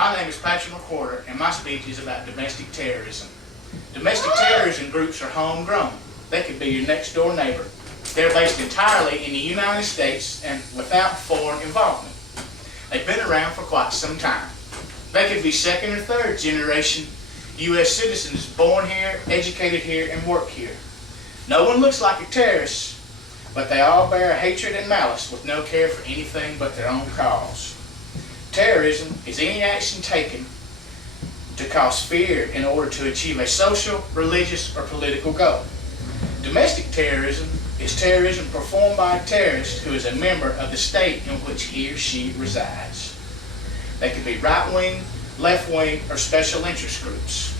My name is Patrick McWhorter, and my speech is about domestic terrorism. Domestic terrorism groups are homegrown. They could be your next door neighbor. They're based entirely in the United States and without foreign involvement. They've been around for quite some time. They could be second or third generation U.S. citizens born here, educated here, and work here. No one looks like a terrorist, but they all bear hatred and malice with no care for anything but their own cause. Terrorism is any action taken to cause fear in order to achieve a social, religious, or political goal. Domestic terrorism is terrorism performed by a terrorist who is a member of the state in which he or she resides. They can be right-wing, left-wing, or special interest groups.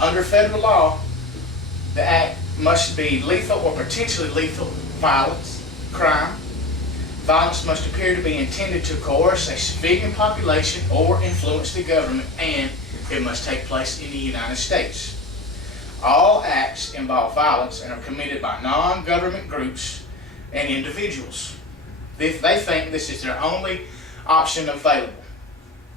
Under federal law, the act must be lethal or potentially lethal violence, crime. Violence must appear to be intended to coerce a civilian population or influence the government, and it must take place in the United States. All acts involve violence and are committed by non-government groups and individuals. They think this is their only option available.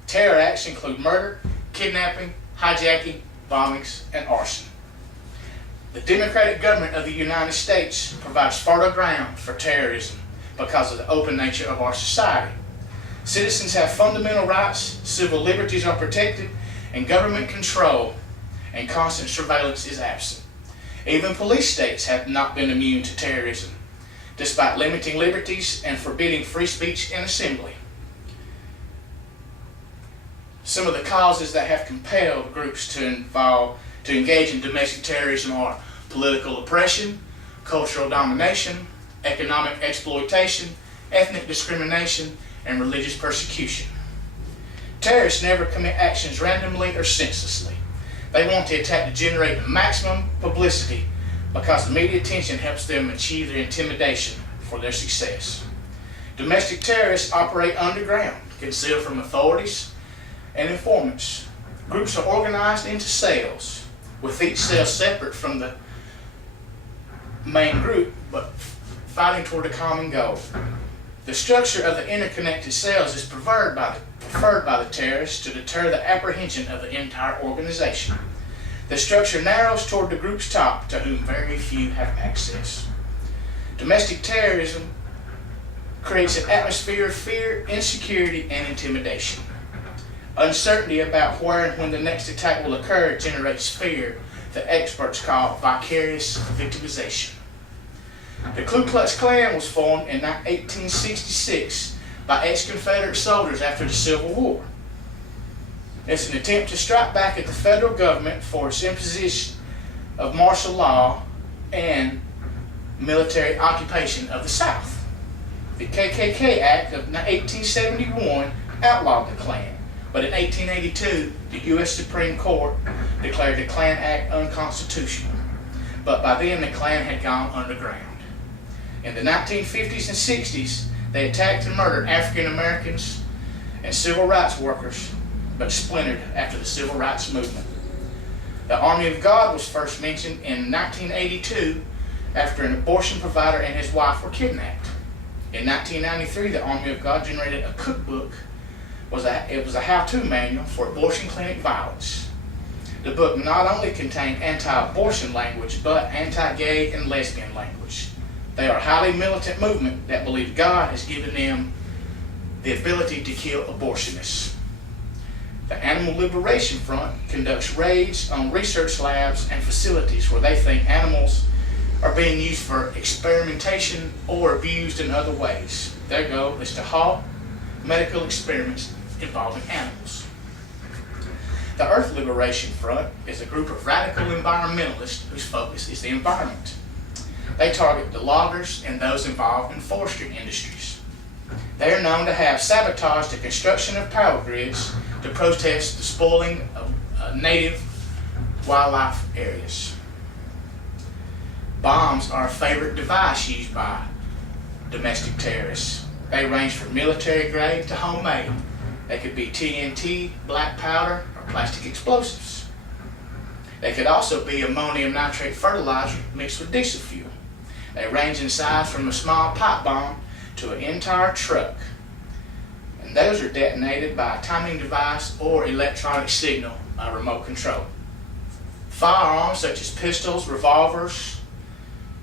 Terror acts include murder, kidnapping, hijacking, bombings, and arson. The democratic government of the United States provides fertile ground for terrorism because of the open nature of our society. Citizens have fundamental rights, civil liberties are protected, and government control and constant surveillance is absent. Even police states have not been immune to terrorism, despite limiting liberties and forbidding free speech and assembly. Some of the causes that have compelled groups to engage in domestic terrorism are political oppression, cultural domination, economic exploitation, ethnic discrimination, and religious persecution. Terrorists never commit actions randomly or senselessly. They want the attack to generate the maximum publicity because the media attention helps them achieve their intimidation for their success. Domestic terrorists operate underground, concealed from authorities and informants. Groups are organized into cells, with each cell separate from the main group, but fighting toward a common goal. The structure of the interconnected cells is preferred by the terrorists to deter the apprehension of the entire organization. The structure narrows toward the group's top, to whom very few have access. Domestic terrorism creates an atmosphere of fear, insecurity, and intimidation. Uncertainty about where and when the next attack will occur generates fear that experts call vicarious victimization. The Ku Klux Klan was formed in 1866 by ex-Confederate soldiers after the Civil War. It's an attempt to strike back at the federal government for its imposition of martial law and military occupation of the South. The KKK Act of 1871 outlawed the Klan, but in 1882 the U.S. Supreme Court declared the Klan Act unconstitutional. But by then the Klan had gone underground. In the 1950s and 60s, they attacked and murdered African Americans and civil rights workers, but splintered after the civil rights movement. The Army of God was first mentioned in 1982 after an abortion provider and his wife were kidnapped. In 1993, the Army of God generated a cookbook. It was a how-to manual for abortion clinic violence. The book not only contained anti-abortion language, but anti-gay and lesbian language. They are a highly militant movement that believe God has given them the ability to kill abortionists. The Animal Liberation Front conducts raids on research labs and facilities where they think animals are being used for experimentation or abused in other ways. Their goal is to halt medical experiments involving animals. The Earth Liberation Front is a group of radical environmentalists whose focus is the environment. They target the loggers and those involved in forestry industries. They are known to have sabotaged the construction of power grids to protest the spoiling of native wildlife areas. Bombs are a favorite device used by domestic terrorists. They range from military grade to homemade. They could be TNT, black powder, or plastic explosives. They could also be ammonium nitrate fertilizer mixed with diesel fuel. They range in size from a small pipe bomb to an entire truck. and those are detonated by a timing device or electronic signal by remote control. Firearms such as pistols, revolvers,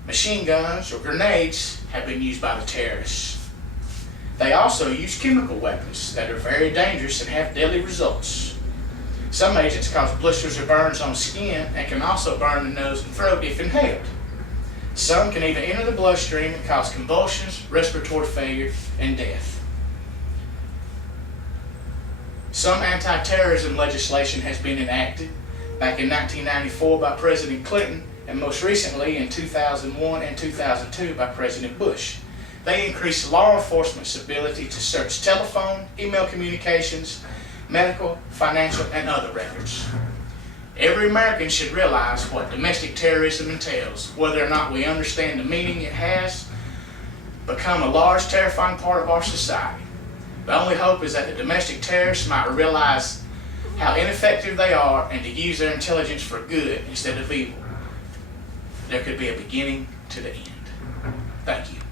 machine guns, or grenades have been used by the terrorists. They also use chemical weapons that are very dangerous and have deadly results. Some agents cause blisters or burns on skin and can also burn the nose and throat if inhaled. Some can even enter the bloodstream and cause convulsions, respiratory failure, and death. Some anti-terrorism legislation has been enacted back in 1994 by President Clinton, and most recently in 2001 and 2002 by President Bush. They increased law enforcement's ability to search telephone, email communications, medical, financial, and other records. Every American should realize what domestic terrorism entails, whether or not we understand the meaning it has become a large, terrifying part of our society. The only hope is that the domestic terrorists might realize how ineffective they are and to use their intelligence for good instead of evil. There could be a beginning to the end. Thank you.